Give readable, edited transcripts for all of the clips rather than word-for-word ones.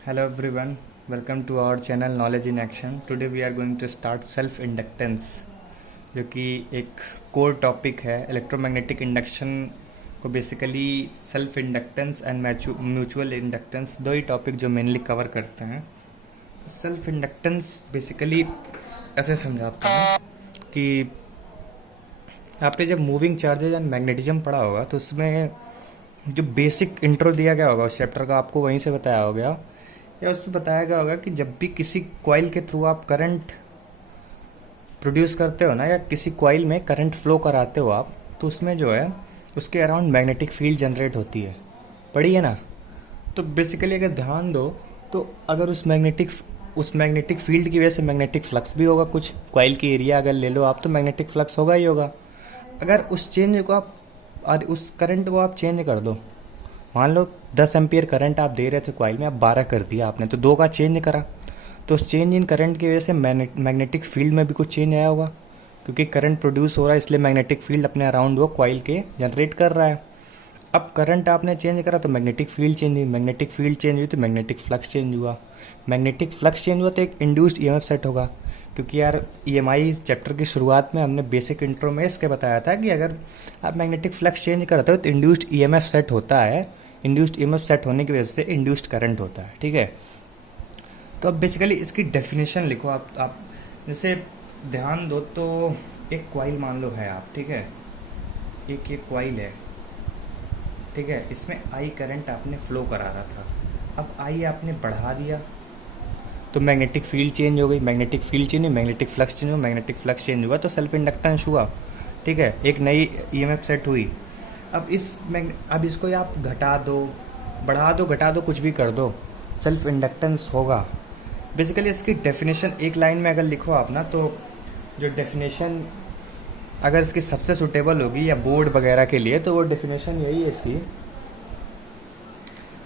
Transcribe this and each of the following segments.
Hello everyone, welcome to our channel Knowledge in Action. Today we are going to start self inductance, जो कि एक core topic है electromagnetic induction को। Basically self inductance and mutual inductance दो ही topic जो mainly cover करते हैं। Self inductance basically ऐसे समझाता हूँ कि आपने जब मूविंग चार्जेज एंड मैग्नेटिज्म पढ़ा होगा तो उसमें जो बेसिक इंट्रो दिया गया होगा उस चैप्टर का, आपको वहीं से बताया होगा या उसमें बताया गया होगा कि जब भी किसी कॉइल के थ्रू आप करंट प्रोड्यूस करते हो ना, या किसी कॉइल में करंट फ्लो कराते हो आप, तो उसमें जो है उसके अराउंड मैग्नेटिक फील्ड जनरेट होती है। पढ़ी है ना? तो बेसिकली अगर ध्यान दो तो अगर उस मैग्नेटिक फील्ड की वजह से मैग्नेटिक फ्लक्स भी होगा। कुछ कॉइल की एरिया अगर ले लो आप तो मैग्नेटिक फ्लक्स होगा ही होगा। अगर उस चेंज को आप उस करंट को आप चेंज कर दो, मान लो 10 एम्पियर करंट आप दे रहे थे कॉइल में, आप 12 कर दिया आपने, तो 2 का चेंज करा, तो उस चेंज इन करंट की वजह से मैग्नेटिक फील्ड में भी कुछ चेंज आया होगा, क्योंकि करंट प्रोड्यूस हो रहा है इसलिए मैग्नेटिक फील्ड अपने अराउंड वो कॉइल के जनरेट कर रहा है। अब करंट आपने चेंज करा तो मैग्नेटिक फील्ड चेंज हुई, मैग्नेटिक फील्ड चेंज हुई तो मैग्नेटिक फ्लक्स चेंज हुआ, मैग्नेटिक फ्लक्स चेंज हुआ तो एक इंड्यूस्ड ईएमएफ सेट होगा। क्योंकि यार ईएमआई चैप्टर की शुरुआत में हमने बेसिक इंट्रो में इसके बताया था कि अगर आप मैग्नेटिक फ्लक्स चेंज करते हो तो इंड्यूस्ड ईएमएफ सेट होता है। इंड्यूस्ड ईएमएफ सेट होने की वजह से इंड्यूस्ड करंट होता है। ठीक है, तो अब बेसिकली इसकी डेफिनेशन लिखो आप जैसे ध्यान दो तो एक कॉइल मान लो है आप, ठीक है, एक ये कॉइल है, ठीक है, इसमें आई करंट आपने फ्लो करा रहा था। अब आई आपने बढ़ा दिया तो मैग्नेटिक फील्ड चेंज हो गई, मैग्नेटिक फील्ड चेंज हुई, मैग्नेटिक फ्लक्स चेंज हुआ, मैग्नेटिक फ्लक्स चेंज हुआ तो सेल्फ इंडक्टेंस हुआ। ठीक है, एक नई ईएमएफ सेट हुई। अब इसको आप घटा दो, बढ़ा दो, घटा दो, कुछ भी कर दो, सेल्फ इंडक्टेंस होगा। बेसिकली इसकी डेफिनेशन एक लाइन में अगर लिखो आप ना, तो जो डेफिनेशन अगर इसकी सबसे सुटेबल होगी या बोर्ड वगैरह के लिए, तो वो डेफिनेशन यही है इसकी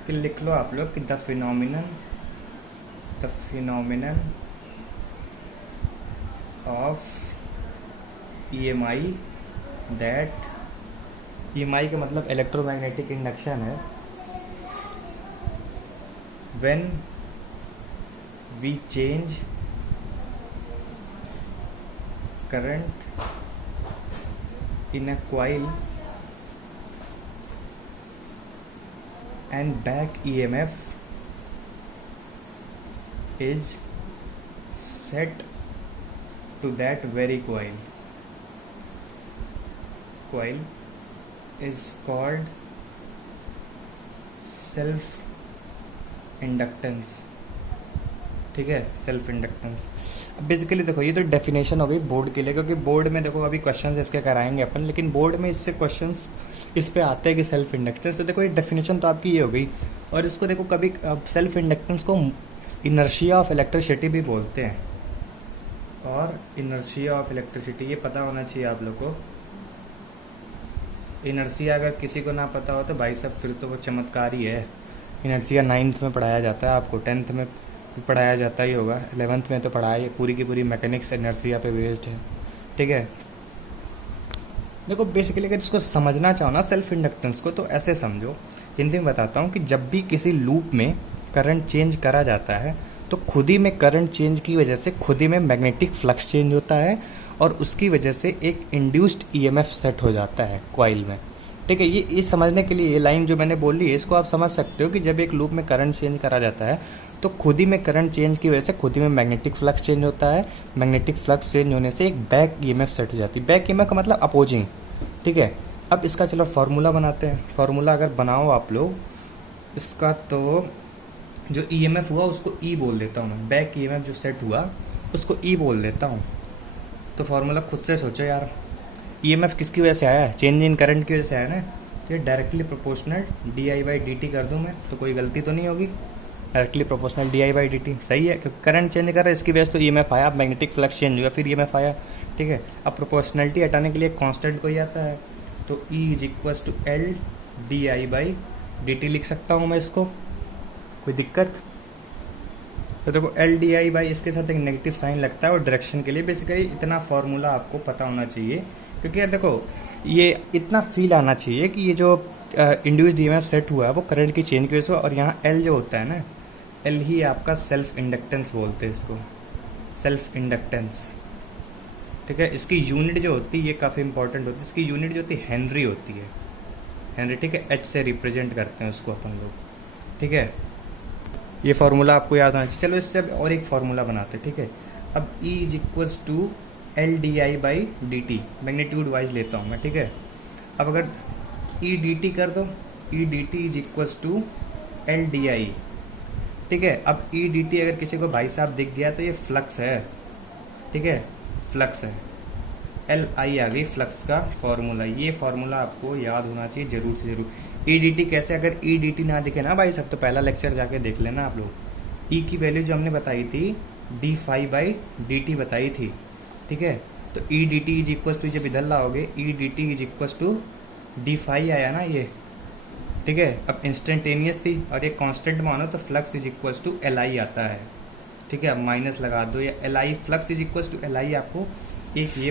कि लिख लो आप लोग कि the phenomenon of EMI, that EMI का मतलब इलेक्ट्रोमैग्नेटिक इंडक्शन है, when we change current in a coil and back EMF is set to that very coil. Coil is called self inductance. ठीक है, सेल्फ इंडक्टेंस। अब basically देखो ये तो definition हो गई बोर्ड के लिए, क्योंकि बोर्ड में देखो अभी क्वेश्चंस इसके कराएंगे अपन, लेकिन बोर्ड में इससे क्वेश्चंस इस पे आते हैं कि सेल्फ इंडक्टेंस। तो देखो ये डेफिनेशन तो आपकी ये हो गई। और इसको देखो कभी सेल्फ इंडक्टेंस को इनर्शिया ऑफ इलेक्ट्रिसिटी भी बोलते हैं, और इनर्शिया ऑफ इलेक्ट्रिसिटी ये पता होना चाहिए आप लोग को। इनर्शिया अगर किसी को ना पता हो तो भाई साहब फिर तो वो चमत्कार ही है। इनर्शिया 9th में पढ़ाया जाता है, आपको 10th में भी पढ़ाया जाता ही होगा, 11th में तो पढ़ाया, पूरी की पूरी मैकेनिक्स इनर्शिया पे बेस्ड है। ठीक है, देखो बेसिकली अगर इसको समझना चाहो ना सेल्फ इंडक्टेंस को, तो ऐसे समझो, हिंदी में बताता हूँ कि जब भी किसी लूप में करंट चेंज करा जाता है तो खुद ही में करंट चेंज की वजह से खुद ही में मैग्नेटिक फ्लक्स चेंज होता है, और उसकी वजह से एक इंड्यूस्ड ईएमएफ सेट हो जाता है कॉइल में। ठीक है, ये समझने के लिए ये लाइन जो मैंने बोली है इसको आप समझ सकते हो कि जब एक लूप में करंट चेंज करा जाता है तो खुद ही में करंट चेंज की वजह से खुद ही में मैग्नेटिक फ्लक्स चेंज होता है। मैग्नेटिक फ्लक्स चेंज होने से एक बैक ईएमएफ सेट हो जाती है। बैक ईएमएफ का मतलब अपोजिंग। ठीक है, अब इसका चलो फार्मूला बनाते हैं। फार्मूला अगर बनाओ आप लोग इसका, तो जो ईएमएफ हुआ उसको ई बोल देता हूँ मैं, बैक ईएमएफ जो सेट हुआ उसको ई बोल देता हूँ। तो फार्मूला खुद से सोचो यार, ईएमएफ किसकी वजह से आया है? चेंज इन करंट की वजह से आया ना, तो ये डायरेक्टली प्रोपोर्शनल di/dt कर दूँ मैं, तो कोई गलती तो नहीं होगी। डायरेक्टली प्रोपोर्शनल di/dt सही है, क्योंकि करंट चेंज कर रहा है इसकी वजह से तो ईएमएफ आया, मैग्नेटिक फ्लक्स चेंज हुआ फिर ईएमएफ आया। ठीक है, अब प्रोपोर्शनलिटी हटाने के लिए कांस्टेंट कोई आता है, तो E = L di/dt लिख सकता हूँ मैं इसको, कोई दिक्कत? तो देखो L di/, इसके साथ एक नेगेटिव साइन लगता है और डायरेक्शन के लिए। बेसिकली इतना फार्मूला आपको पता होना चाहिए, क्योंकि यार देखो ये इतना फील आना चाहिए कि ये जो इंड्यूस्ड ईएमएफ सेट हुआ है वो करंट की चेंज की वजह से, और यहाँ L जो होता है ना, एल ही आपका सेल्फ इंडक्टेंस बोलते हैं इसको, सेल्फ इंडक्टेंस। ठीक है, इसकी यूनिट जो होती है ये काफ़ी इंपॉर्टेंट होती है, इसकी यूनिट जो होती है हेनरी होती है, हेनरी। ठीक है, एच से रिप्रेजेंट करते हैं उसको अपन लोग। ठीक है, ये फार्मूला आपको याद होना चाहिए। चलो इससे अब और एक फार्मूला बनाते हैं। ठीक है, अब E is equals to L D I by D T, magnitude wise लेता हूँ मैं। ठीक है, अब अगर ई डी टी कर दो, E D T is equals to L D I. ठीक है, अब ई डी टी अगर किसी को भाई साहब दिख गया तो ये फ्लक्स है। ठीक है, फ्लक्स है, एल आई आ गई फ्लक्स का फॉर्मूला। ये फार्मूला आपको याद होना चाहिए जरूर से जरूर। ई डी टी कैसे, अगर ई डी टी ना दिखे ना भाई साहब तो पहला लेक्चर जाके देख लेना आप लोग। ई की वैल्यू जो हमने बताई थी D phi by D T बताई थी। ठीक है, तो E D T is equal to, जब इधर लाओगे E D T is equal to D phi आया ना ये। ठीक है, अब इंस्टेंटेनियस थी और ये कांस्टेंट मानो तो flux is equal to L I आता है। ठीक है, अब माइनस लगा दो, या L I flux is equal to L I. आपको एक ये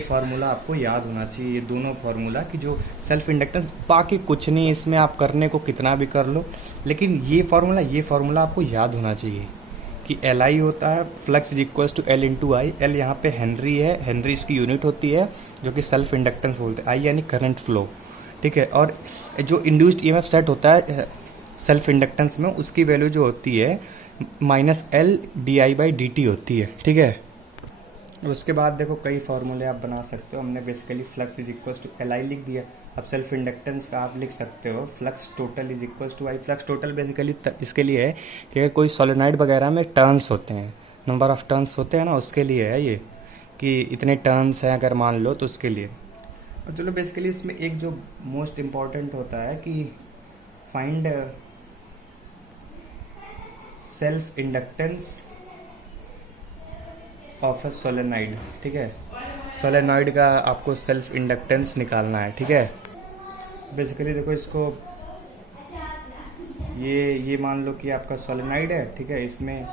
फार्मूला आपको याद होना चाहिए, ये दोनों फार्मूला की जो सेल्फ इंडक्टेंस। बाकी कुछ नहीं इसमें, आप करने को कितना भी कर लो, लेकिन ये फार्मूला आपको याद होना चाहिए कि एल आई होता है flux is equal to L into I. L यहाँ पे हेनरी है, हेनरी इसकी यूनिट होती है जो कि सेल्फ इंडक्टेंस बोलते हैं। आई यानी करंट फ्लो। ठीक है, और जो इंड्यूस्ड ईएमएफ सेट होता है सेल्फ इंडक्टेंस में, उसकी वैल्यू जो होती है minus L D I by D T होती है। ठीक है, उसके बाद देखो कई फार्मूले आप बना सकते हो। हमने basically flux is equal to L I लिख दिया। अब सेल्फ इंडक्टेंस का आप लिख सकते हो flux total is equal to I. Flux total basically इसके लिए है कि अगर कोई सोलेनॉइड वगैरह में टर्न्स होते हैं, नंबर ऑफ टर्न्स होते हैं ना, उसके लिए है ये कि इतने टर्न्स हैं अगर मान लो तो उसके लिए। और चलो बेसिकली इसमें एक जो मोस्ट इम्पॉर्टेंट होता है कि find self inductance of a solenoid. ठीक है, सोलेनॉइड का आपको सेल्फ इंडक्टेंस निकालना है। ठीक है, बेसिकली देखो इसको, ये मान लो कि आपका सोलेनॉइड है। ठीक है, इसमें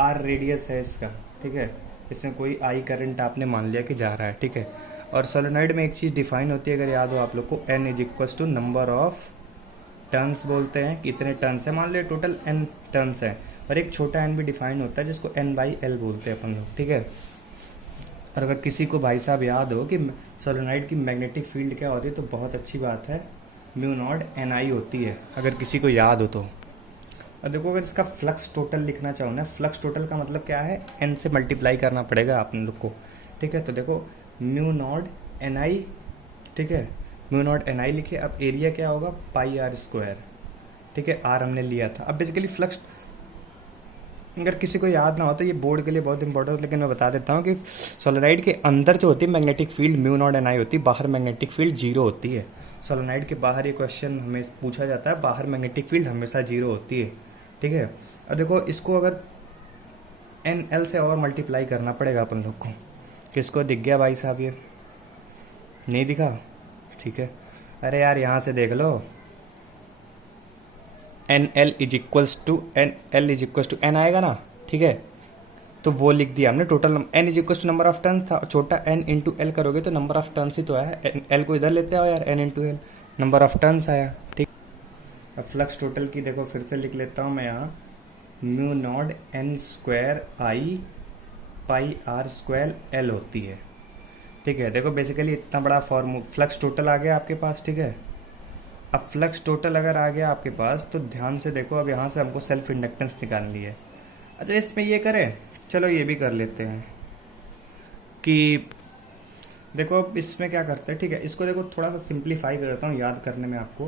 आर रेडियस है इसका। ठीक है, इसमें कोई आई करंट आपने मान लिया कि जा रहा है। ठीक है, और सोलेनॉइड में एक चीज़ डिफाइन होती है, अगर याद हो आप लोग को, N is equal to number of turns बोलते हैं कि इतने टर्न्स है, मान लो टोटल एन टर्न्स है, और एक छोटा एन भी डिफाइन होता है जिसको एन बाई एल बोलते हैं अपन लोग। ठीक है, और अगर किसी को भाई साहब याद हो कि सोलेनॉइड की मैग्नेटिक फील्ड क्या होती है तो बहुत अच्छी बात है, म्यू नॉट एन आई होती है, अगर किसी को याद हो तो। और देखो अगर इसका फ्लक्स टोटल लिखना चाहो ना, फ्लक्स टोटल का मतलब क्या है, एन से मल्टीप्लाई करना पड़ेगा आप लोग को। ठीक है, तो देखो म्यू नॉट एन आई। ठीक है, म्यू नॉट एन आई लिखे। अब एरिया क्या होगा, पाई आर स्क्वायर। ठीक है, आर हमने लिया था। अब बेसिकली फ्लक्स अगर किसी को याद ना हो तो ये बोर्ड के लिए बहुत इंपॉर्टेंट, लेकिन मैं बता देता हूँ कि सोलेनॉइड के अंदर जो होती है magnetic field mu naught N I होती है, बाहर मैग्नेटिक फील्ड जीरो होती है। सोलेनॉइड के बाहर ये क्वेश्चन हमें पूछा जाता है, बाहर मैग्नेटिक फील्ड हमेशा जीरो होती है। ठीक है, और देखो इसको अगर एन एल से और मल्टीप्लाई करना पड़ेगा अपन लोग को। किसको दिख गया भाई साहब, ये नहीं दिखा? ठीक है, अरे यार यहाँ से देख लो, N L is equals to N L is equals to N आएगा ना। ठीक है, तो वो लिख दिया हमने total. N is equals to number of turn था, छोटा एन इंटू एल करोगे तो नंबर ऑफ टर्न्स ही तो आया। एल को इधर लेते आओ यार, N into L, number of turns आया। ठीक, अब फ्लक्स टोटल की देखो फिर से लिख लेता हूँ मैं यहाँ, mu naught N square I pi R square L होती है। ठीक है, देखो बेसिकली इतना बड़ा फॉर्मूला फ्लक्स टोटल आ गया आपके पास। ठीक है, अब फ्लक्स टोटल अगर आ गया आपके पास तो ध्यान से देखो, अब यहाँ से हमको सेल्फ इंडक्टेंस निकालनी है। अच्छा इसमें ये करें, चलो ये भी कर लेते हैं कि देखो अब इसमें क्या करते हैं। ठीक है, इसको देखो थोड़ा सा सिंप्लीफाई कर देता हूँ, याद करने में आपको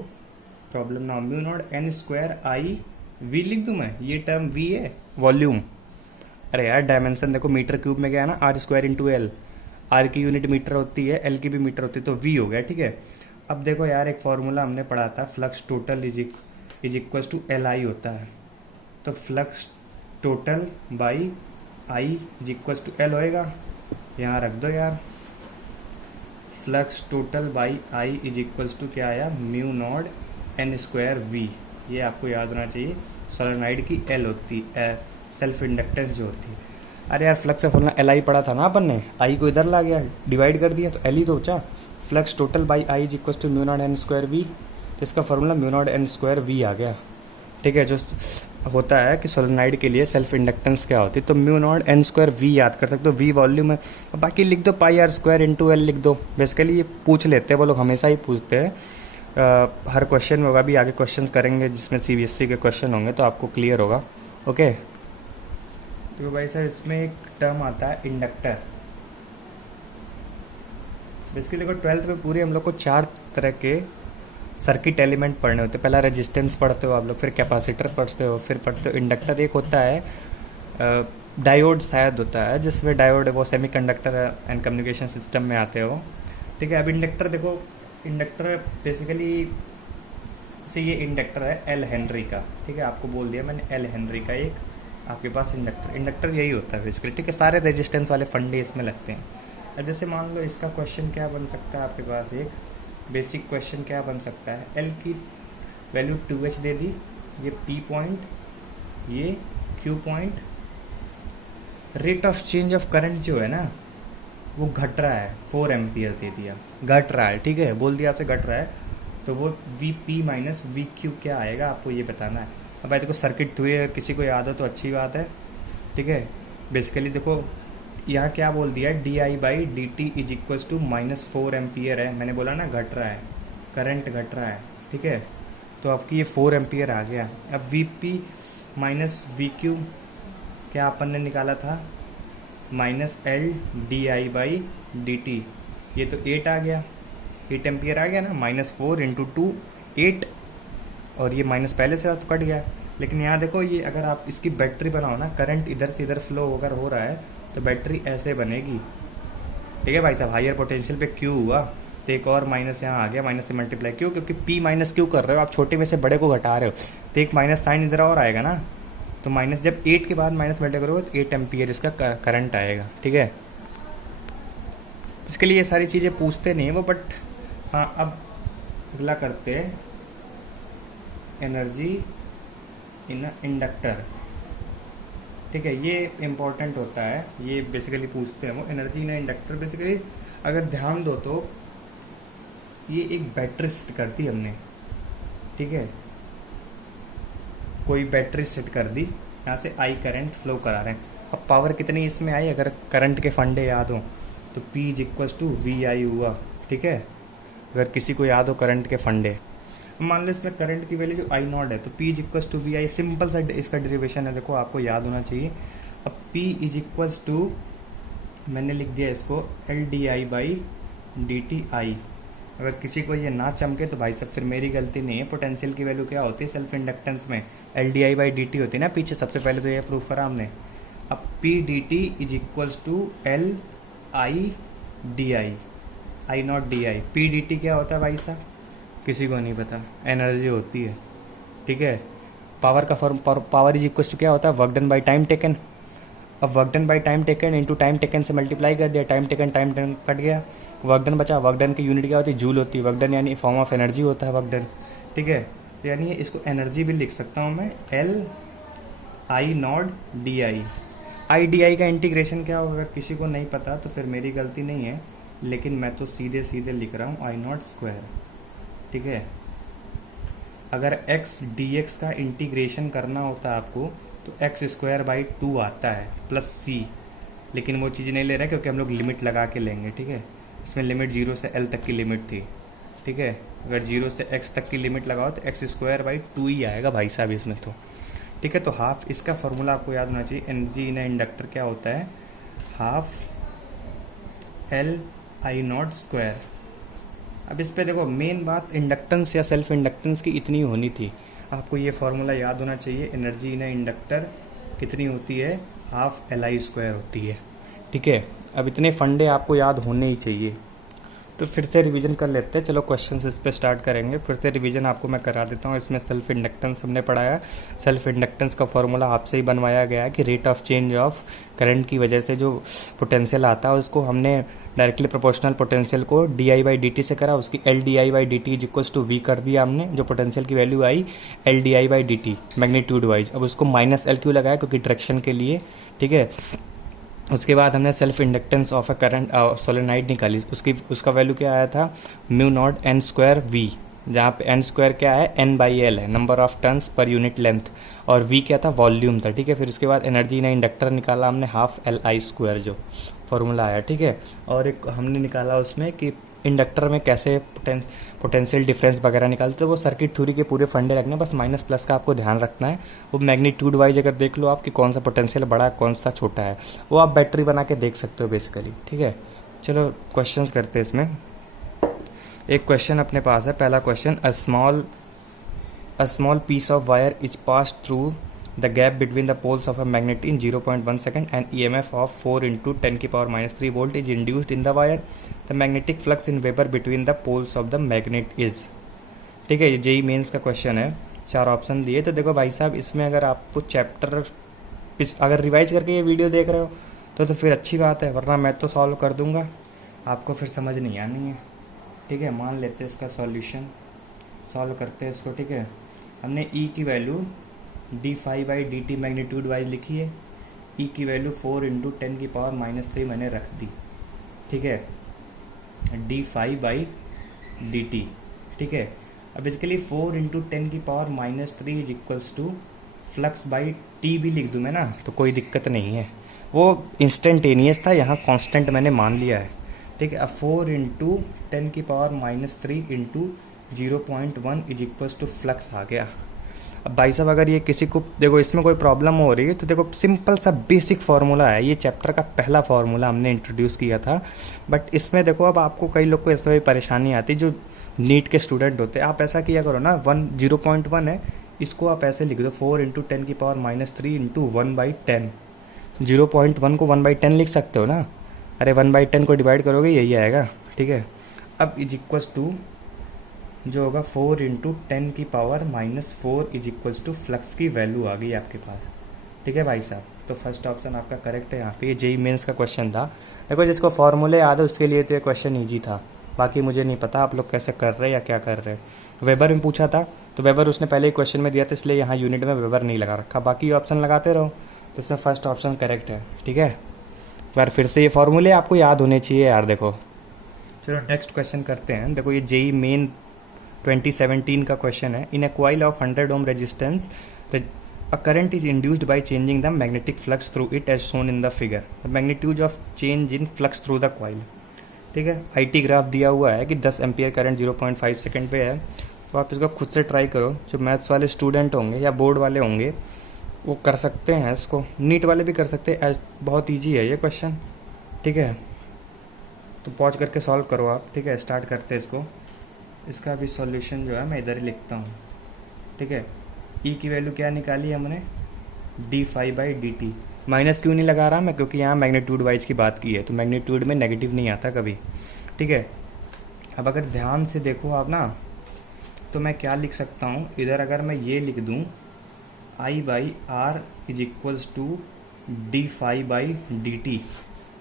प्रॉब्लम ना हो। Mu naught N square I V लिख दूँ मैं, ये टर्म वी है वॉल्यूम। अरे यार डायमेंशन देखो मीटर क्यूब में गया ना, R square into L, R की यूनिट मीटर होती है, एल की भी मीटर होती है, तो वी हो गया। ठीक है, अब देखो यार एक फॉर्मूला हमने पढ़ा था, flux total is equal to L I होता है, तो flux total by I is equal to L होएगा। यहाँ रख दो यार, flux total by I is equal to क्या आया, mu naught N square V. ये आपको याद होना चाहिए, सोलेनॉइड की एल होती है सेल्फ इंडक्टेंस जो होती है। अरे यार फ्लक्स का फॉर्मूला एल आई पढ़ा था ना अपन ने, आई को इधर ला गया डिवाइड कर दिया तो एल ही तो बचा। Flux total by I is equal to mu naught N square V, तो इसका formula mu naught N square V आ गया। ठीक है, जो होता है कि सोलेनोइड के लिए सेल्फ इंडक्टेंस क्या होती है, तो mu naught N square V याद कर सकते हो, वी वॉल्यूम है, अब बाकी लिख दो पाई आर स्क्वायर इंटू एल लिख दो। बेसिकली ये पूछ लेते हैं वो लोग, हमेशा ही पूछते हैं, हर क्वेश्चन में होगा, भी आगे क्वेश्चन करेंगे जिसमें सीबीएसई के क्वेश्चन होंगे तो आपको क्लियर होगा। ओके, तो भाई सर इसमें एक टर्म आता है इंडक्टर। बेसिकली देखो 12th में पूरे हम लोग को 4 तरह के सर्किट एलिमेंट पढ़ने होते हैं। पहला रेजिस्टेंस पढ़ते हो आप लोग, फिर कैपेसिटर पढ़ते हो, फिर पढ़ते हो इंडक्टर। एक होता है डायोड शायद होता है, जिसमें डायोड वो सेमीकंडक्टर एंड कम्युनिकेशन सिस्टम में आते हो। ठीक है, अब इंडक्टर देखो, इंडक्टर बेसिकली से ये इंडक्टर है एल हेनरी का। ठीक है, आपको बोल दिया मैंने एल हेनरी का एक आपके पास इंडक्टर यही होता है बेसिकली। ठीक है, सारे रेजिस्टेंस वाले फंडे इसमें लगते हैं। अब जैसे मान लो इसका क्वेश्चन क्या बन सकता है आपके पास, एक बेसिक क्वेश्चन क्या बन सकता है, एल की वैल्यू 2h दे दी, ये P पॉइंट, ये Q point, rate of change of current जो है ना वो घट रहा है, 4 एम्पियर दे दिया, घट रहा है। ठीक है, बोल दिया आपसे घट रहा है, तो वो Vp माइनस VQ क्या आएगा आपको ये बताना है। अब भाई देखो सर्किट थ्योरी किसी को याद हो तो अच्छी बात है। ठीक है, बेसिकली देखो यहाँ क्या बोल दिया है, di/dt is equals to -4 ampere है। मैंने बोला ना घट रहा है, करंट घट रहा है। ठीक है, तो आपकी ये 4 एम्पियर आ गया। अब Vp माइनस VQ क्या अपन ने निकाला था, -L di/dt, ये तो 8 आ गया, 8 एम्पियर आ गया ना, -4 × 2 8, और ये माइनस पहले से तो कट गया। लेकिन यहाँ देखो ये अगर आप इसकी बैटरी बनाओ ना, करंट इधर से इधर फ्लो अगर हो रहा है तो बैटरी ऐसे बनेगी। ठीक है भाई साहब, हायर पोटेंशियल पे क्यू हुआ तो एक और माइनस यहाँ आ गया, माइनस से मल्टीप्लाई क्यों, क्योंकि P माइनस क्यू कर रहे हो आप, छोटे में से बड़े को घटा रहे हो तो एक माइनस साइन इधर और आएगा ना, तो माइनस जब 8 के बाद माइनस मल्टीप्लाई करोगे तो 8 एम्पियर इसका करंट आएगा। ठीक है, इसके लिए ये सारी चीज़ें पूछते नहीं है वो, बट हाँ अब अगला करते हैं, एनर्जी इन इंडक्टर। ठीक है, ये इम्पोर्टेंट होता है, ये बेसिकली पूछते हैं वो, एनर्जी इन इंडक्टर। बेसिकली अगर ध्यान दो तो ये एक बैटरी सेट कर दी हमने। ठीक है, कोई बैटरी सेट कर दी, यहाँ से आई करंट फ्लो करा रहे हैं। अब पावर कितनी इसमें आई, अगर करंट के फंडे याद हो तो P is equals to VI हुआ। ठीक है, अगर किसी को याद हो करंट के फंडे, मान लो इसमें करंट की वैल्यू जो I नॉट है तो P is equals to VI, simple सा इसका डेरिवेशन है, देखो आपको याद होना चाहिए। अब P इज इक्वल्स टू, मैंने लिख दिया इसको LdI/dt I। अगर किसी को ये ना चमके तो भाई साहब फिर मेरी गलती नहीं है। पोटेंशियल की वैल्यू क्या होती है सेल्फ इंडक्टेंस में, LdI/dt होती है ना पीछे, सबसे पहले तो ये प्रूफ करा हमने। अब P dt is equals to LI/DI, I naught DI। P dt क्या होता है भाई साहब, किसी को नहीं पता, एनर्जी होती है। ठीक है, पावर का form, power is equals to क्या होता है, work done by time taken. अब work done by time taken into time taken से मल्टीप्लाई कर दिया, टाइम टेकन कट गया, वर्क डन बचा। वर्क डन की यूनिट क्या होती है, जूल होती है। वर्क डन यानी फॉर्म ऑफ एनर्जी होता है वर्क डन। ठीक है, तो यानी इसको एनर्जी भी लिख सकता हूँ मैं, LI/DI। IDI का इंटीग्रेशन क्या होगा, अगर किसी को नहीं पता तो फिर मेरी गलती नहीं है, लेकिन मैं तो सीधे सीधे लिख रहा हूँ I0²। ठीक है, अगर x dx का इंटीग्रेशन करना होता है आपको तो x²/2 आता है प्लस c, लेकिन वो चीज़ नहीं ले रहे हैं क्योंकि हम लोग लिमिट लगा के लेंगे। ठीक है, इसमें लिमिट 0 से l तक की लिमिट थी। ठीक है, अगर 0 से x तक की लिमिट लगाओ तो x²/2 ही आएगा भाई साहब इसमें तो। ठीक है, तो हाफ, इसका फॉर्मूला आपको याद होना चाहिए, एनर्जी इन इंडक्टर क्या होता है, हाफ LI0²। अब इस पे देखो मेन बात इंडक्टेंस या सेल्फ इंडक्टेंस की इतनी होनी थी, आपको ये फॉर्मूला याद होना चाहिए, एनर्जी इन इंडक्टर कितनी होती है, हाफ LI² होती है। ठीक है, अब इतने फंडे आपको याद होने ही चाहिए। तो फिर से रिवीजन कर लेते हैं, चलो क्वेश्चंस इस पे स्टार्ट करेंगे। फिर से रिवीजन आपको मैं करा देता हूँ। इसमें सेल्फ इंडक्टेंस हमने पढ़ाया, सेल्फ इंडक्टेंस का फॉर्मूला आपसे ही बनवाया गया है कि rate of change of current की वजह से जो पोटेंशियल आता है उसको हमने डायरेक्टली प्रोपोर्शनल पोटेंशियल को di/dt से करा, उसकी LdI/dt is equals to V कर दिया हमने, जो पोटेंशियल की वैल्यू आई LdI/dt मैग्नीट्यूड वाइज। अब उसको -L क्यों लगाया, क्योंकि डायरेक्शन के लिए। ठीक है, उसके बाद हमने self inductance of a current solenoid निकाली, उसका वैल्यू क्या आया था, μ0 n² V। जहाँ पे एन स्क्वायर क्या है, एन बाई एल है, number of turns per unit length, और वी क्या था, वॉल्यूम था, ठीक है। फिर उसके बाद एनर्जी ने इंडक्टर निकाला हमने हाफ एल आई स्क्वायर, जो फॉर्मूला आया, ठीक है। और एक हमने निकाला उसमें कि इंडक्टर में कैसे पोटेंशियल डिफरेंस वगैरह निकालते, तो वो सर्किट थ्योरी के पूरे फंडे रखने, बस माइनस प्लस का आपको ध्यान रखना है। वो मैग्नीट्यूड वाइज अगर देख लो आप कि कौन सा पोटेंशियल बड़ा है कौन सा छोटा है, वो आप बैटरी बना के देख सकते हो बेसिकली, ठीक है। चलो क्वेश्चंस करते हैं इसमें। एक क्वेश्चन अपने पास है, पहला question, a small piece of wire is pass through the gap between the poles of a magnet in 0.1 second and EMF of 4 into 10⁻³ volt is induced in the wire, the magnetic flux in weber between the poles of the magnet is, ठीक है। ये JEE mains का question है, 4 option दिए। तो देखो भाई साहब, इसमें अगर आपको चैप्टर अगर रिवाइज करके ये वीडियो देख रहे हो तो फिर अच्छी बात है, वरना मैं तो सॉल्व कर दूंगा, आपको फिर समझ नहीं आनी है, ठीक है। मान लेते हैं इसका सॉल्यूशन, सॉल्व करते हैं इसको, ठीक है। हमने E की वैल्यू d∅dt मैग्नीट्यूड वाइज लिखी है, E की वैल्यू 4 इंटू 10⁻³ मैंने रख दी, ठीक है, d∅dt, ठीक है। अब basically 4 into 10⁻³ is equals to flux by T भी लिख दूँ मैं ना, तो कोई दिक्कत नहीं है, वो इंस्टेंटेनियस था, यहाँ कांस्टेंट मैंने मान लिया है, ठीक है। अब 4 into 10⁻³ into 0.1 is equals to flux आ गया। अब भाई साहब अगर ये किसी को देखो इसमें कोई प्रॉब्लम हो रही है तो देखो सिंपल सा बेसिक फार्मूला है, ये चैप्टर का पहला फार्मूला हमने इंट्रोड्यूस किया था। बट इसमें देखो अब आपको कई लोग को इसमें भी परेशानी आती जो नीट के स्टूडेंट होते हैं, आप ऐसा किया करो ना, 0.1 है, इसको आप ऐसे लिख दो 4 इंटू 10⁻³ इंटू 1/10, 0.1 को 1/10 लिख सकते हो ना, अरे 1/10 को डिवाइड करोगे यही आएगा, ठीक है। अब इज इक्वल्स टू जो होगा 4 into 10⁻⁻4 is equals to flux की वैल्यू आ गई आपके पास, ठीक है भाई साहब। तो फर्स्ट ऑप्शन आपका करेक्ट है यहाँ पे। ये जेई मेंस का क्वेश्चन था, देखो जिसको फॉर्मूले याद है उसके लिए तो ये क्वेश्चन ईजी था, बाकी मुझे नहीं पता आप लोग कैसे कर रहे हैं या क्या कर रहे हैं। वेबर में पूछा था तो वेबर उसने पहले ही क्वेश्चन में दिया था, इसलिए यहाँ यूनिट में वेबर नहीं लगा रखा, बाकी ऑप्शन लगाते रहो, तो उसमें फर्स्ट ऑप्शन करेक्ट है, ठीक है। एक बार फिर से ये फॉर्मूले आपको याद होने चाहिए यार। देखो चलो नेक्स्ट क्वेश्चन करते हैं। देखो ये जेई मेन 2017 का क्वेश्चन है। In a coil of 100 ohm resistance a current is induced by changing the magnetic flux through it as shown in the figure, the magnitude of change in flux through the coil, ठीक है। IT graph दिया हुआ है कि 10 ampere current 0.5 second पे है, तो आप इसको खुद से ट्राई करो, जो मैथ्स वाले स्टूडेंट होंगे या बोर्ड वाले होंगे वो कर सकते हैं, इसको नीट वाले भी कर सकते हैं, बहुत ईजी है ये क्वेश्चन, ठीक है। तो पॉज करके सॉल्व करो आप, ठीक है। स्टार्ट करते हैं इसको, इसका भी सॉल्यूशन जो है मैं इधर ही लिखता हूँ, ठीक है। E की वैल्यू क्या निकाली हमने, d∅dt, माइनस क्यों नहीं लगा रहा मैं, क्योंकि यहाँ मैग्नीट्यूड वाइज की बात की है, तो मैग्नीट्यूड में नेगेटिव नहीं आता कभी, ठीक है। अब अगर ध्यान से देखो आप ना, तो मैं क्या लिख सकता हूँ इधर, अगर मैं ये लिख दूँ I/R is equals to d∅dt,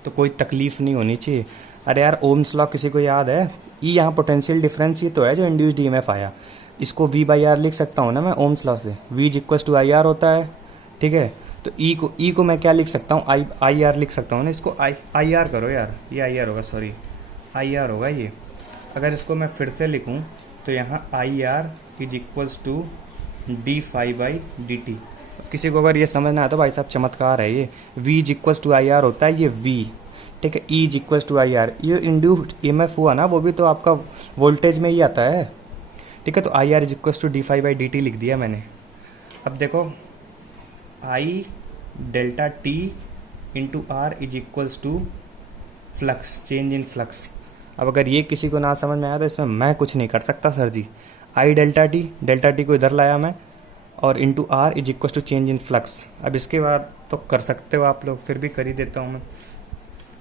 तो कोई तकलीफ नहीं होनी चाहिए। अरे यार ओम्स लॉ किसी को याद है, ई यहाँ पोटेंशियल डिफरेंस ही तो है जो इंड्यूस्ड EMF आया, इसको V/R लिख सकता हूँ ना मैं ओम्स लॉ से, V is equals to IR होता है, ठीक है। तो ई को मैं क्या लिख सकता हूँ, IR लिख सकता हूँ ना, इसको IR करो यार, ये IR होगा, सॉरी IR होगा ये। अगर इसको मैं फिर से लिखूँ तो यहाँ IR is equals to d∅dt। किसी को अगर ये समझना है तो भाई साहब चमत्कार है ये, V is equals to IR होता है ये V, ठीक है। E is equals to IR, ये इंड्यूस्ड EMF हुआ ना, वो भी तो आपका वोल्टेज में ही आता है, ठीक है। तो IR is equals to d∅dt लिख दिया मैंने। अब देखो I∆t into R is equals to flux, change in flux. अब अगर ये किसी को ना समझ में आया तो इसमें मैं कुछ नहीं कर सकता सर जी। I∆t को इधर लाया मैं, और into R is equals to change in flux. अब इसके बाद तो कर सकते हो आप लोग, फिर भी कर ही देता हूँ मैं।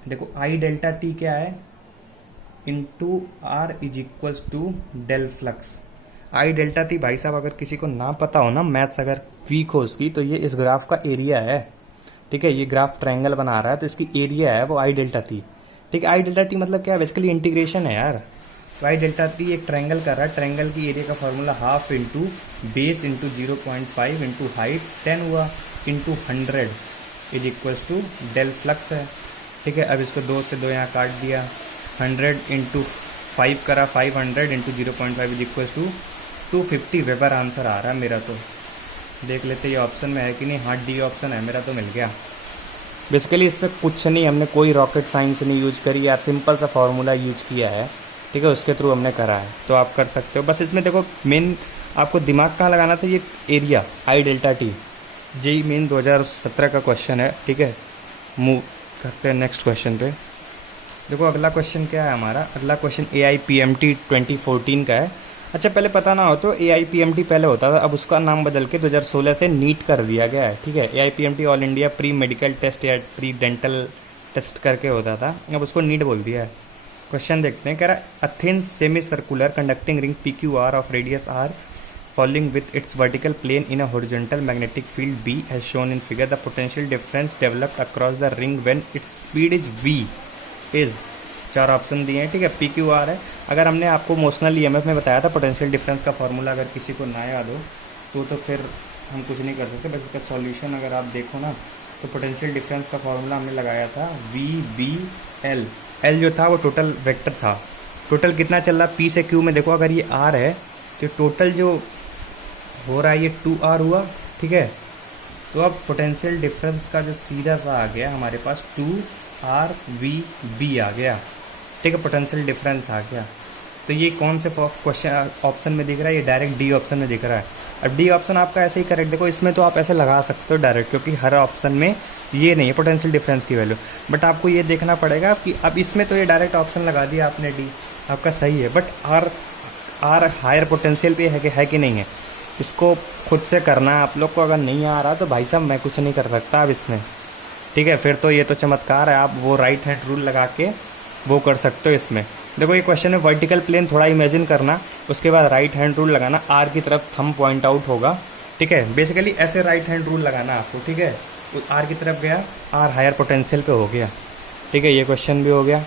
देखो I∆t क्या है, into R is equals to del flux. I∆t भाई साहब अगर किसी को ना पता हो ना, मैथ्स अगर वीक हो उसकी, तो ये इस ग्राफ का एरिया है, ठीक है। ये ग्राफ ट्रायंगल बना रहा है तो इसकी एरिया है वो I∆t, ठीक है। I∆t मतलब क्या है, बेसिकली इंटीग्रेशन है यार। तो I∆t एक ट्रायंगल कर रहा है, ट्रायंगल की एरिया का formula half into base into 0.5 into height 10 हुआ into 100 is equals to del flux है, ठीक है। अब इसको 2 से 2 यहाँ काट दिया, 100 इंटू 5 करा 500 into 0.5 is equal to 250 weber answer आ रहा है मेरा। तो देख लेते ये ऑप्शन में है कि नहीं। हाँ, डी ऑप्शन है मेरा, तो मिल गया। बेसिकली इसमें कुछ नहीं, हमने कोई रॉकेट साइंस नहीं यूज करी यार, सिंपल सा फार्मूला यूज किया है, ठीक है, उसके थ्रू हमने करा है। तो आप कर सकते हो। बस इसमें देखो मेन आपको दिमाग कहाँ लगाना था, ये area I delta T, JEE Main 2017 का क्वेश्चन है, ठीक है। मूव करते हैं नेक्स्ट क्वेश्चन पे। देखो अगला क्वेश्चन क्या है हमारा, अगला क्वेश्चन AIPMT 2014 का है। अच्छा, पहले पता ना हो तो AIPMT पहले होता था, अब उसका नाम बदल के 2016 से नीट कर दिया गया है, ठीक है। AIPMT all India pre medical test या प्री डेंटल टेस्ट करके होता था, अब उसको नीट बोल दिया है। क्वेश्चन देखते हैं, कह रहा है a thin semi circular conducting ring PQR of radius R falling with its vertical plane in a horizontal magnetic field B as shown in figure. The potential difference developed across the ring when its speed is V is, चार option दिए हैं, ठीक है। PQR है। अगर हमने आपको motional EMF में बताया था पोटेंशियल डिफरेंस का फॉर्मूला, अगर किसी को ना याद हो तो फिर हम कुछ नहीं कर सकते। बस इसका सॉल्यूशन अगर आप देखो ना, तो पोटेंशियल डिफरेंस का फॉर्मूला हमने लगाया था VBL। L जो था वो टोटल वेक्टर था। टोटल कितना चल रहा P से Q में, देखो अगर ये R है तो टोटल जो हो रहा है ये 2R हुआ, ठीक है। तो अब पोटेंशियल डिफरेंस का जो सीधा सा आ गया हमारे पास 2RVB आ गया, ठीक है, पोटेंशियल डिफरेंस आ गया। तो ये कौन से क्वेश्चन ऑप्शन में दिख रहा है, ये डायरेक्ट डी ऑप्शन में दिख रहा है। अब डी ऑप्शन आपका ऐसे ही करेक्ट, देखो इसमें तो आप ऐसे लगा सकते हो डायरेक्ट, क्योंकि हर ऑप्शन में ये नहीं है पोटेंशियल डिफरेंस की वैल्यू, बट आपको ये देखना पड़ेगा कि अब इसमें तो ये डायरेक्ट ऑप्शन लगा दिया आपने, डी आपका सही है, बट आर हायर पोटेंशियल पे है कि नहीं है, इसको खुद से करना है आप लोग को। अगर नहीं आ रहा तो भाई साहब मैं कुछ नहीं कर सकता अब इसमें, ठीक है। फिर तो ये तो चमत्कार है, आप वो राइट हैंड रूल लगा के वो कर सकते हो इसमें। देखो ये क्वेश्चन में वर्टिकल प्लेन थोड़ा इमेजिन करना, उसके बाद राइट हैंड रूल लगाना, आर की तरफ थंब पॉइंट आउट होगा, ठीक है। बेसिकली ऐसे राइट हैंड रूल लगाना आपको, ठीक है। तो आर की तरफ गया, आर हायर पोटेंशियल पे हो गया, ठीक है। ये क्वेश्चन भी हो गया।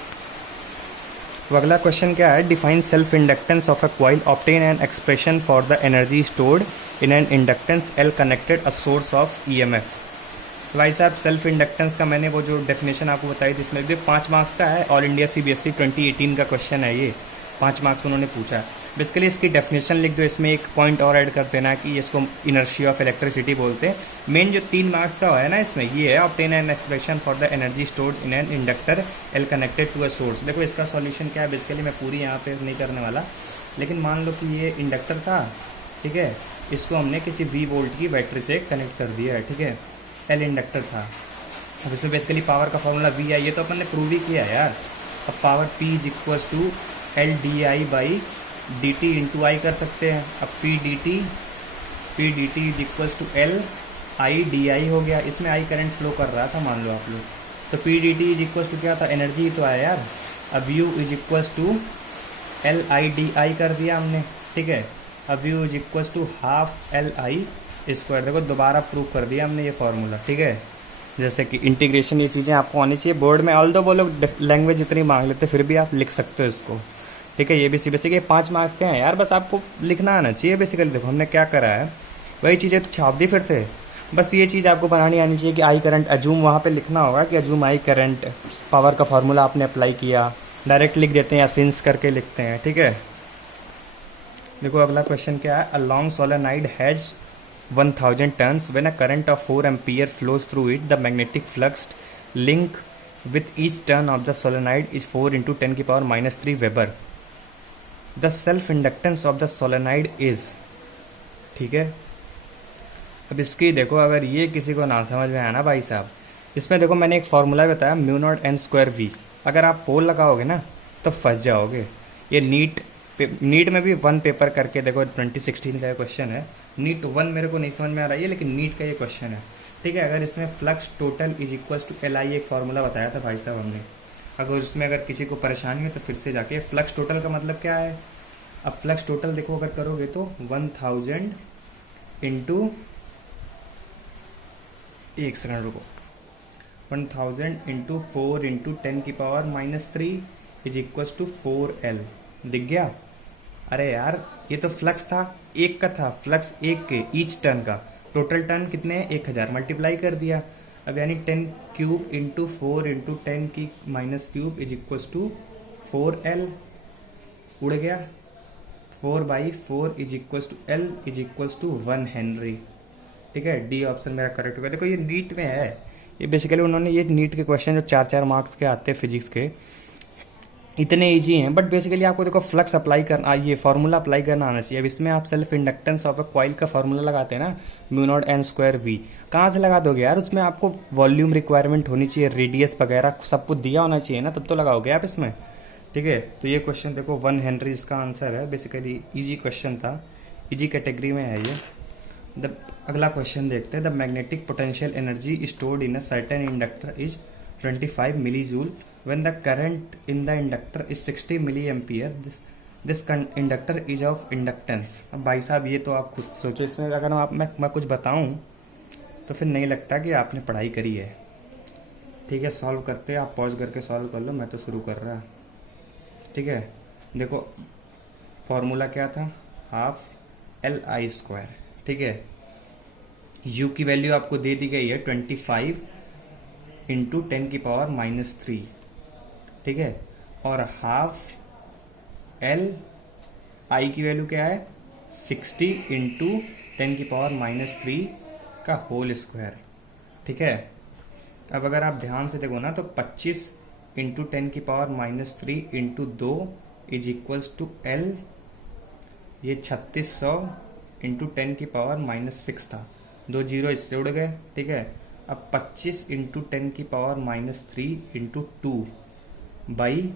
तो अगला क्वेश्चन क्या है, define self inductance of a coil, obtain an expression for the energy stored in N inductance L connected a source of EMF। भाई साहब सेल्फ इंडक्टेंस का मैंने वो जो डेफिनेशन आपको बताई थी, इसमें भी 5 मार्क्स का है, ऑल इंडिया CBSE 2018 का क्वेश्चन है ये, 5 मार्क्स में उन्होंने पूछा है। बेसिकली इसकी डेफिनेशन लिख दो, इसमें एक पॉइंट और ऐड कर देना कि इसको इनर्शिया ऑफ इलेक्ट्रिसिटी बोलते हैं। मेन जो 3 मार्क्स का है ना इसमें, ये है obtain an expression for the energy stored in an inductor L connected to a source. देखो इसका सॉल्यूशन क्या है, बेसिकली मैं पूरी यहाँ पे नहीं करने वाला, लेकिन मान लो कि ये इंडक्टर था, ठीक है, इसको हमने किसी V वोल्ट की बैटरी से कनेक्ट कर दिया है, ठीक है। L इंडक्टर था। अब इसमें बेसिकली पावर का फॉर्मूला V है, ये तो अपन ने प्रूव ही किया है यार। अब power P is equals to LdI/dt into I कर सकते हैं। अब P dt is equals to LI/dI हो गया। इसमें I करंट फ्लो कर रहा था मान लो आप लोग, तो P dt is equals to क्या था, एनर्जी ही तो आया यार। अब U is equals to LI/dI कर दिया हमने, ठीक है। अब U is equals to half LI square. देखो दोबारा प्रूव कर दिया हमने ये फॉर्मूला, ठीक है। जैसे कि इंटीग्रेशन, ये चीज़ें आपको आनी चाहिए बोर्ड में, ऑल दो वो लोग लैंग्वेज इतनी मांग लेते फिर भी आप लिख सकते हो इसको, ठीक है। ये भी CBSE के 5 मार्क्स के हैं यार, बस आपको लिखना आना चाहिए। बेसिकली देखो हमने क्या करा है, वही चीज़ें तो छाप दी फिर से, बस ये चीज़ आपको बनानी आनी चाहिए कि आई करंट अजूम, वहाँ पे लिखना होगा कि अजूम आई करंट, पावर का फार्मूला आपने अप्लाई किया, डायरेक्ट लिख देते हैं या सिंस करके लिखते हैं, ठीक है। देखो अगला क्वेश्चन क्या है, a long solenoid has 1000 turns when a current of 4 ampere flows through it. The magnetic flux link with each turn of the solenoid is 4 into 10 की power minus 3 Weber. The self inductance of the solenoid is, ठीक है। अब इसकी देखो अगर ये किसी को ना समझ में आया ना भाई साहब, इसमें देखो मैंने एक फॉर्मूला बताया μ0n²V, अगर आप पोल लगाओगे ना तो फंस जाओगे। ये नीट में भी 1 पेपर करके देखो 2016 का क्वेश्चन है, नीट 1 मेरे को नहीं समझ में आ रहा है लेकिन नीट का ये क्वेश्चन है, ठीक है। अगर इसमें flux total is equals to LI एक फार्मूला बताया था भाई साहब हमने, अगर इसमें अगर किसी को परेशानी हो तो फिर से जाके, फ्लक्स टोटल का मतलब क्या है, अब फ्लक्स टोटल देखो अगर करोगे तो 1000 इंटू, एक सेकंड रुको, 1000 इंटू 4 इंटू 10 की power minus 3 is equals to 4L। दिख गया? अरे यार ये तो फ्लक्स था, एक का था, फ्लक्स एक के ईच टर्न का, टोटल टर्न कितने हैं 1000, मल्टीप्लाई कर दिया। अब यानी 10 क्यूब इंटू 4 इंटू 10 की minus cube is equals to 4L, उड़ गया, 4/4 is equals to L is equals to 1 henry. ठीक है, डी ऑप्शन मेरा करेक्ट होगा। देखो ये नीट में है, ये बेसिकली उन्होंने ये नीट के क्वेश्चन जो 4-4 मार्क्स के आते हैं फिजिक्स के, इतने इजी हैं, बट बेसिकली आपको देखो फ्लक्स अप्लाई करना, ये फार्मूला अप्लाई करना आना चाहिए। अब इसमें आप self inductance of a coil का फार्मूला लगाते हैं ना, μ0n²v, कहाँ से लगा दोगे यार? उसमें आपको वॉल्यूम रिक्वायरमेंट होनी चाहिए, रेडियस वगैरह सब कुछ दिया होना चाहिए ना, तब तो लगाओगे आप इसमें। ठीक है, तो ये क्वेश्चन देखो 1 हेनरी इसका आंसर है। बेसिकली इजी क्वेश्चन था, इजी कैटेगरी में है ये। अगला क्वेश्चन देखते हैं। The magnetic potential energy stored in a certain inductor is 25 millijoule when the current in the inductor is 60 milliampere, this inductor is of inductance। अब भाई साहब ये तो आप खुद सोचो, इसमें अगर मैं कुछ बताऊं तो फिर नहीं लगता कि आपने पढ़ाई करी है। ठीक है, सॉल्व करते हैं, आप पॉज करके सॉल्व कर लो, मैं तो शुरू कर रहा। ठीक है, देखो फॉर्मूला क्या था, हाफ LI²। ठीक है, U की वैल्यू आपको दे दी गई है 25 इंटू 10⁻³ ठीक है, और हाफ एल आई की वैल्यू क्या है 60 इंटू 10⁻³ का होल स्क्वायर। ठीक है, अब अगर आप ध्यान से देखो ना तो 25 into 10⁻³ into 2 is equals to L, ये 3600 इंटू 10⁻6 था, 2 जीरो इससे उड़ गए। ठीक है, अब 25 इंटू 10⁻³ इंटू 2 बाई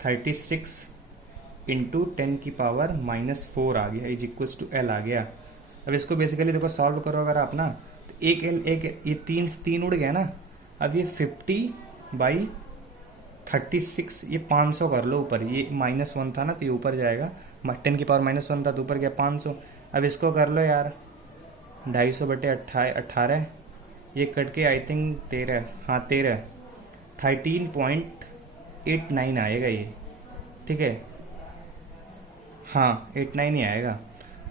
36 इंटू 10⁻4 आ गया, इज इक्वल्स टू एल आ गया। अब इसको बेसिकली देखो सॉल्व करो अगर आप ना, तो एक एल एक ये तीन उड़ गया ना, अब ये 50/36 ये 500 कर लो ऊपर, ये -1 था ना तो ये ऊपर जाएगा, 10⁻1 था तो ऊपर गया 500। अब इसको कर लो यार 250/18, ये कट के आई थिंक 13, हाँ 13.89 आएगा ये। ठीक है, हाँ 89 ही आएगा,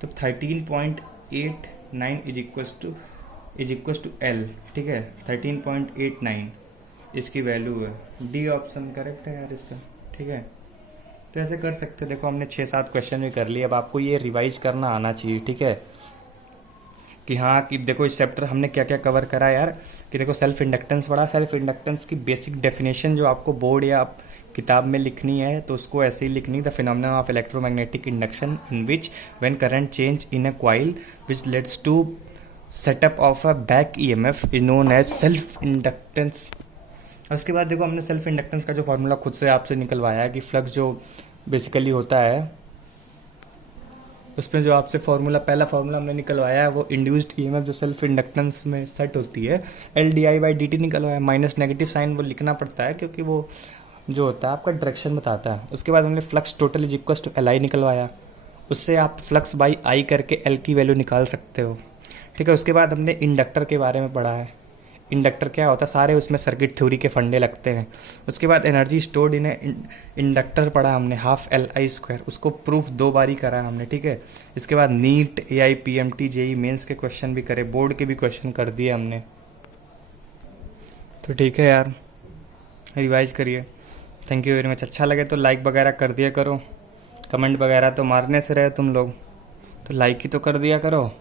तो 13.89 इज इक्वल्स टू एल। ठीक है, 13.89 इसकी वैल्यू है। डी ऑप्शन करेक्ट है यार इसका। ठीक है, तो ऐसे कर सकते हो। देखो हमने 6-7 क्वेश्चन भी कर लिए, अब आपको ये रिवाइज करना आना चाहिए। ठीक है, कि हाँ कि देखो इस चैप्टर हमने क्या क्या कवर करा यार, कि देखो सेल्फ इंडक्टेंस पढ़ा, सेल्फ इंडक्टेंस की बेसिक डेफिनेशन जो आपको बोर्ड या किताब में लिखनी है तो उसको ऐसे ही लिखनी, the phenomenon of electromagnetic induction in which when current change in a coil which leads to setup of a back EMF is known as self inductance. उसके बाद देखो हमने सेल्फ इंडक्टेंस का जो फार्मूला खुद से आपसे निकलवाया है कि फ्लक्स जो बेसिकली होता है उसमें जो आपसे पहला फार्मूला हमने निकलवाया है वो इंड्यूस्ड ईएमएफ जो सेल्फ इंडक्टेंस में सेट होती है LdI/dt निकलवाया, माइनस नेगेटिव साइन वो लिखना पड़ता है क्योंकि वो जो होता है आपका डायरेक्शन बताता है। उसके बाद हमने flux total is equals to LI निकलवाया, उससे आप फ्लक्स बाई I करके L की वैल्यू निकाल सकते हो। ठीक है, उसके बाद हमने इंडक्टर के बारे में पढ़ा है, इंडक्टर क्या होता है, सारे उसमें सर्किट थ्योरी के फंडे लगते हैं। उसके बाद एनर्जी स्टोर्ड इन इंडक्टर पढ़ा हमने, हाफ LI², उसको प्रूफ 2 बार ही करा हमने। ठीक है, इसके बाद NEET AI PMT JEE mains के क्वेश्चन भी करे, बोर्ड के भी क्वेश्चन कर दिए हमने। तो ठीक है यार, रिवाइज करिए। Thank you very much. अच्छा लगे तो लाइक वगैरह कर दिया करो, कमेंट वगैरह तो मारने से रहे तुम लोग, तो लाइक ही तो कर दिया करो।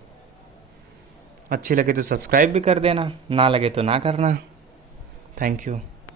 अच्छी लगे तो सब्सक्राइब भी कर देना, ना लगे तो ना करना। Thank you.